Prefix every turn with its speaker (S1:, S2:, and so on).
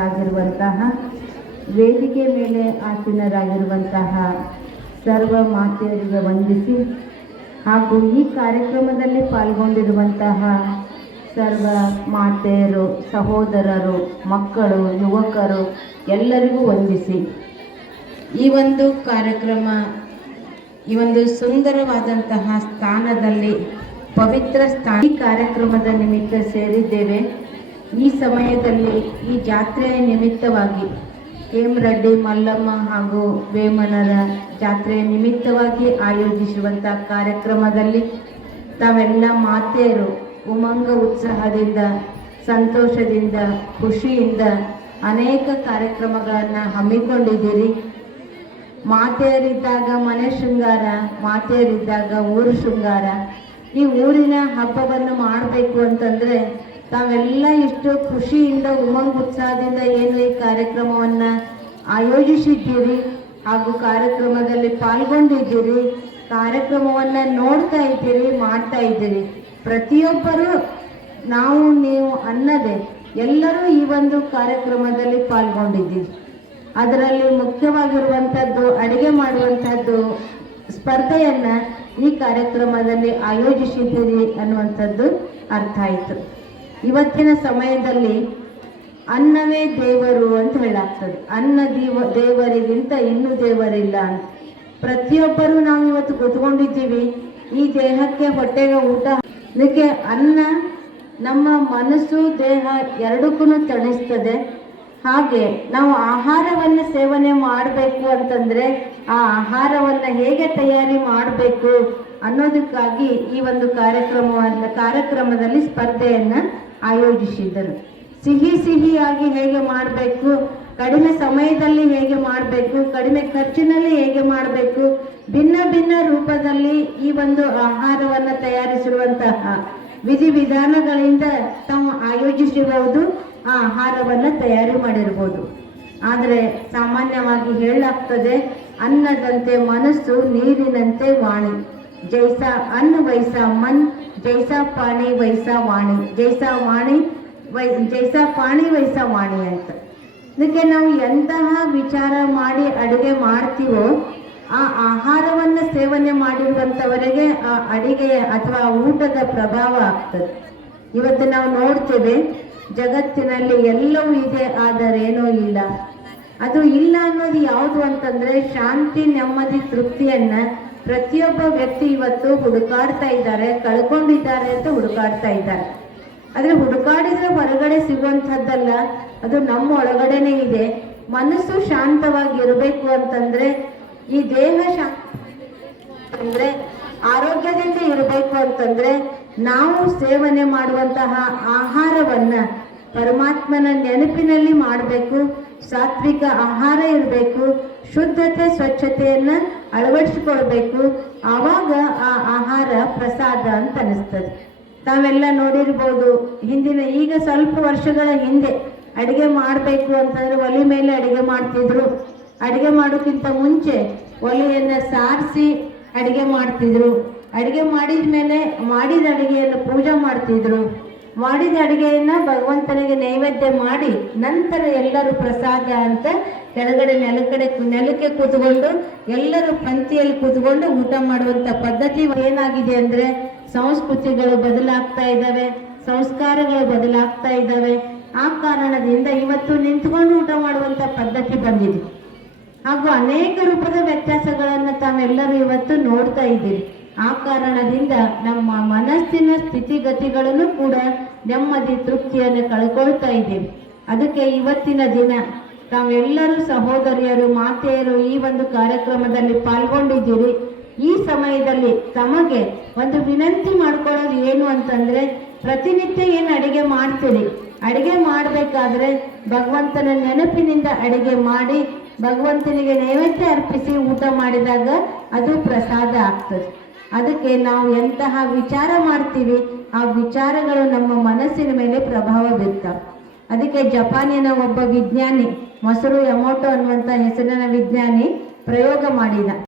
S1: ರಾಗಿರುವಂತಹ ವೇದಿಕೆ ಮೇಲೆ ಆಸೀನರಾಗಿರುವಂತಹ ಸರ್ವ ಮಾತೆಯರಿಗೆ ವಂದಿಸಿ ಹಾಗೂ ಈ ಕಾರ್ಯಕ್ರಮದಲ್ಲಿ ಪಾಲ್ಗೊಂಡಿರುವಂತಹ ಸರ್ವ ಮಾತೆಯರು, ಸಹೋದರರು, ಮಕ್ಕಳು, ಯುವಕರು ಎಲ್ಲರಿಗೂ ವಂದಿಸಿ. ಈ ಒಂದು ಕಾರ್ಯಕ್ರಮ, ಈ ಒಂದು ಸುಂದರವಾದಂತಹ ಸ್ಥಾನದಲ್ಲಿ ಪವಿತ್ರ ಸ್ಥಾನ ಈ ಕಾರ್ಯಕ್ರಮದ ನಿಮಿತ್ತ ಸೇರಿದ್ದೇವೆ. ಈ ಸಮಯದಲ್ಲಿ ಈ ಜಾತ್ರೆಯ ನಿಮಿತ್ತವಾಗಿ ಹೇಮರೆಡ್ಡಿ, ಮಲ್ಲಮ್ಮ ಹಾಗೂ ವೇಮನರ ಜಾತ್ರೆಯ ನಿಮಿತ್ತವಾಗಿ ಆಯೋಜಿಸುವಂಥ ಕಾರ್ಯಕ್ರಮದಲ್ಲಿ ತಾವೆಲ್ಲ ಮಾತೆಯರು ಉಮಂಗ ಉತ್ಸಾಹದಿಂದ, ಸಂತೋಷದಿಂದ, ಖುಷಿಯಿಂದ ಅನೇಕ ಕಾರ್ಯಕ್ರಮಗಳನ್ನು ಹಮ್ಮಿಕೊಂಡಿದ್ದೀರಿ. ಮಾತೆಯರಿದ್ದಾಗ ಮನೆ ಶೃಂಗಾರ, ಮಾತೆಯರಿದ್ದಾಗ ಊರು ಶೃಂಗಾರ. ಈ ಊರಿನ ಹಬ್ಬವನ್ನು ಮಾಡಬೇಕು ಅಂತಂದರೆ ತಾವೆಲ್ಲ ಎಷ್ಟು ಖುಷಿಯಿಂದ ಉಮಂಗ್ ಉತ್ಸಾಹದಿಂದ ಏನು ಈ ಕಾರ್ಯಕ್ರಮವನ್ನು ಆಯೋಜಿಸಿದ್ದೀರಿ ಹಾಗೂ ಕಾರ್ಯಕ್ರಮದಲ್ಲಿ ಪಾಲ್ಗೊಂಡಿದ್ದೀರಿ, ಕಾರ್ಯಕ್ರಮವನ್ನು ನೋಡ್ತಾ ಇದ್ದೀರಿ, ಮಾಡ್ತಾ ಇದ್ದೀರಿ. ಪ್ರತಿಯೊಬ್ಬರು ನಾವು, ನೀವು ಅನ್ನದೆ ಎಲ್ಲರೂ ಈ ಒಂದು ಕಾರ್ಯಕ್ರಮದಲ್ಲಿ ಪಾಲ್ಗೊಂಡಿದ್ದೀರಿ. ಅದರಲ್ಲಿ ಮುಖ್ಯವಾಗಿರುವಂಥದ್ದು, ಅಡುಗೆ ಮಾಡುವಂಥದ್ದು, ಸ್ಪರ್ಧೆಯನ್ನ ಈ ಕಾರ್ಯಕ್ರಮದಲ್ಲಿ ಆಯೋಜಿಸಿದ್ದೀರಿ ಅನ್ನುವಂಥದ್ದು ಅರ್ಥ ಆಯಿತು. ಇವತ್ತಿನ ಸಮಯದಲ್ಲಿ ಅನ್ನವೇ ದೇವರು ಅಂತ ಹೇಳಾಗ್ತದೆ. ಅನ್ನ ದೇವ, ದೇವರಿಗಿಂತ ಇನ್ನೂ ದೇವರಿಲ್ಲ ಅಂತ. ಪ್ರತಿಯೊಬ್ಬರು ನಾವು ಇವತ್ತು ಕೂತ್ಕೊಂಡಿದ್ದೀವಿ. ಈ ದೇಹಕ್ಕೆ ಹೊಟ್ಟೆಗೆ ಊಟ ಇದಕ್ಕೆ ಅನ್ನ ನಮ್ಮ ಮನಸ್ಸು, ದೇಹ ಎರಡಕ್ಕೂ ತಣಿಸ್ತದೆ. ಹಾಗೆ ನಾವು ಆಹಾರವನ್ನು ಸೇವನೆ ಮಾಡಬೇಕು ಅಂತಂದ್ರೆ ಆ ಆಹಾರವನ್ನು ಹೇಗೆ ತಯಾರಿ ಮಾಡಬೇಕು ಅನ್ನೋದಕ್ಕಾಗಿ ಈ ಒಂದು ಕಾರ್ಯಕ್ರಮವನ್ನು, ಕಾರ್ಯಕ್ರಮದಲ್ಲಿ ಸ್ಪರ್ಧೆಯನ್ನು ಆಯೋಜಿಸಿದ್ದರು. ಸಿಹಿ ಸಿಹಿಯಾಗಿ ಹೇಗೆ ಮಾಡಬೇಕು? ಕಡಿಮೆ ಸಮಯದಲ್ಲಿ ಹೇಗೆ ಮಾಡಬೇಕು? ಕಡಿಮೆ ಖರ್ಚಿನಲ್ಲಿ ಹೇಗೆ ಮಾಡಬೇಕು? ಭಿನ್ನ ಭಿನ್ನ ರೂಪದಲ್ಲಿ ಈ ಒಂದು ಆಹಾರವನ್ನು ತಯಾರಿಸಿರುವಂತಹ ವಿಧಿವಿಧಾನಗಳಿಂದ ತಾವು ಆಯೋಜಿಸಿರುವುದು ಆ ಆಹಾರವನ್ನು ತಯಾರಿ ಮಾಡಿರ್ಬೋದು ಆದರೆ ಸಾಮಾನ್ಯವಾಗಿ ಹೇಳಲಾಗ್ತದೆ, ಅನ್ನದಂತೆ ಮನಸ್ಸು, ನೀರಿನಂತೆ ವಾಣಿ. ಜೈಸ ಅನ್ನ वैसा ಮನ್ जैसा ಪಾಣಿ वैसा ವಾಣಿ ಜೈಸ ವಾಣಿ ವೈ ಜೈಸಾ ಪಾಣಿ ವೈಸಾ ವಾಣಿ ಅಂತ. ಇದಕ್ಕೆ ನಾವು ಎಂತಹ ವಿಚಾರ ಮಾಡಿ ಅಡುಗೆ ಮಾಡ್ತೀವೋ, ಆ ಆಹಾರವನ್ನು ಸೇವನೆ ಮಾಡಿರುವಂಥವರೆಗೆ ಆ ಅಡಿಗೆಯ ಅಥವಾ ಊಟದ ಪ್ರಭಾವ ಆಗ್ತದೆ. ಇವತ್ತು ನಾವು ನೋಡ್ತೇವೆ, ಜಗತ್ತಿನಲ್ಲಿ ಎಲ್ಲವೂ ಇದೆ ಆದರೇನೋ ಇಲ್ಲ. ಅದು ಇಲ್ಲ ಅನ್ನೋದು ಯಾವುದು ಅಂತಂದ್ರೆ, ಶಾಂತಿ, ನೆಮ್ಮದಿ, ತೃಪ್ತಿಯನ್ನ ಪ್ರತಿಯೊಬ್ಬ ವ್ಯಕ್ತಿ ಇವತ್ತು ಹುಡುಕಾಡ್ತಾ ಇದ್ದಾರೆ, ಕಳ್ಕೊಂಡಿದ್ದಾರೆ ಅಂತ ಹುಡುಕಾಡ್ತಾ ಇದ್ದಾರೆ. ಆದರೆ ಹುಡುಕಾಡಿದ್ರೆ ಹೊರಗಡೆ ಸಿಗುವಂಥದ್ದಲ್ಲ, ಅದು ನಮ್ಮ ಒಳಗಡೆನೆ ಇದೆ. ಮನಸ್ಸು ಶಾಂತವಾಗಿ ಇರಬೇಕು ಅಂತಂದ್ರೆ, ಈ ದೇಹ ಶಾಂತ ಅಂದ್ರೆ ಆರೋಗ್ಯದಿಂದ ಇರಬೇಕು ಅಂತಂದ್ರೆ, ನಾವು ಸೇವನೆ ಮಾಡುವಂತಹ ಆಹಾರವನ್ನ ಪರಮಾತ್ಮನ ನೆನಪಿನಲ್ಲಿ ಮಾಡಬೇಕು. ಸಾತ್ವಿಕ ಆಹಾರ ಇರಬೇಕು, ಶುದ್ಧತೆ, ಸ್ವಚ್ಛತೆಯನ್ನ ಅಳವಡಿಸಿಕೊಳ್ಬೇಕು. ಆವಾಗ ಆ ಆಹಾರ ಪ್ರಸಾದ ಅಂತ ಅನಿಸ್ತದೆ. ತಾವೆಲ್ಲ ನೋಡಿರ್ಬೋದು, ಹಿಂದಿನ ಈಗ ಸ್ವಲ್ಪ ವರ್ಷಗಳ ಹಿಂದೆ ಅಡಿಗೆ ಮಾಡಬೇಕು ಅಂತಂದ್ರೆ ಒಲೆ ಮೇಲೆ ಅಡಿಗೆ ಮಾಡ್ತಿದ್ರು. ಅಡಿಗೆ ಮಾಡೋಕ್ಕಿಂತ ಮುಂಚೆ ಒಲೆಯನ್ನು ಸಾರಿಸಿ ಅಡಿಗೆ ಮಾಡ್ತಿದ್ರು. ಅಡಿಗೆ ಮಾಡಿದ ಮೇಲೆ ಮಾಡಿದ ಅಡಿಗೆಯನ್ನು ಪೂಜೆ ಮಾಡ್ತಿದ್ರು. ಮಾಡಿದ ಅಡಿಗೆಯನ್ನ ಭಗವಂತನಿಗೆ ನೈವೇದ್ಯ ಮಾಡಿ ನಂತರ ಎಲ್ಲರೂ ಪ್ರಸಾದ ಅಂತ ಕೆಳಗಡೆ ನೆಲಕಡೆ ನೆಲಕ್ಕೆ ಕೂತ್ಕೊಂಡು ಎಲ್ಲರೂ ಪಂಕ್ತಿಯಲ್ಲಿ ಕೂತ್ಕೊಂಡು ಊಟ ಮಾಡುವಂತ ಪದ್ಧತಿ ಏನಾಗಿದೆ ಅಂದ್ರೆ ಸಂಸ್ಕೃತಿಗಳು ಬದಲಾಗ್ತಾ ಇದ್ದಾವೆ, ಸಂಸ್ಕಾರಗಳು ಬದಲಾಗ್ತಾ ಇದ್ದಾವೆ. ಆ ಕಾರಣದಿಂದ ಇವತ್ತು ನಿಂತ್ಕೊಂಡು ಊಟ ಮಾಡುವಂತ ಪದ್ಧತಿ ಬಂದಿದೆ. ಹಾಗೂ ಅನೇಕ ರೂಪದ ವ್ಯತ್ಯಾಸಗಳನ್ನು ತಾವೆಲ್ಲರೂ ಇವತ್ತು ನೋಡ್ತಾ ಇದ್ದೀರಿ. ಆ ಕಾರಣದಿಂದ ನಮ್ಮ ಮನಸ್ಸಿನ ಸ್ಥಿತಿಗತಿಗಳನ್ನು ಕೂಡ ನೆಮ್ಮದಿ, ತೃಪ್ತಿಯನ್ನು ಕಳ್ಕೊಳ್ತಾ ಇದ್ದೀವಿ. ಅದಕ್ಕೆ ಇವತ್ತಿನ ದಿನ ತಾವೆಲ್ಲರೂ ಸಹೋದರಿಯರು, ಮಾತೆಯರು ಈ ಒಂದು ಕಾರ್ಯಕ್ರಮದಲ್ಲಿ ಪಾಲ್ಗೊಂಡಿದ್ದೀರಿ. ಈ ಸಮಯದಲ್ಲಿ ತಮಗೆ ಒಂದು ವಿನಂತಿ ಮಾಡ್ಕೊಳ್ಳೋದು ಏನು ಅಂತಂದ್ರೆ, ಪ್ರತಿನಿತ್ಯ ಏನು ಅಡಿಗೆ ಮಾಡ್ತೀರಿ? ಅಡಿಗೆ ಮಾಡಬೇಕಾದ್ರೆ ಭಗವಂತನ ನೆನಪಿನಿಂದ ಅಡಿಗೆ ಮಾಡಿ, ಭಗವಂತನಿಗೆ ನೈವೇದ್ಯ ಅರ್ಪಿಸಿ ಊಟ ಮಾಡಿದಾಗ ಅದು ಪ್ರಸಾದ ಆಗ್ತದೆ. ಅದಕ್ಕೆ ನಾವು ಎಂತಹ ವಿಚಾರ ಮಾಡ್ತೀವಿ, ಆ ವಿಚಾರಗಳು ನಮ್ಮ ಮನಸ್ಸಿನ ಮೇಲೆ ಪ್ರಭಾವ ಬೀರ್ತಾವೆ ಅದಕ್ಕೆ ಜಪಾನಿನ ಒಬ್ಬ ವಿಜ್ಞಾನಿ, ಮೊಸರು ಯಮೋಟೋ ಅನ್ನುವಂಥ ಹೆಸರಿನ ವಿಜ್ಞಾನಿ ಪ್ರಯೋಗ ಮಾಡಿದ.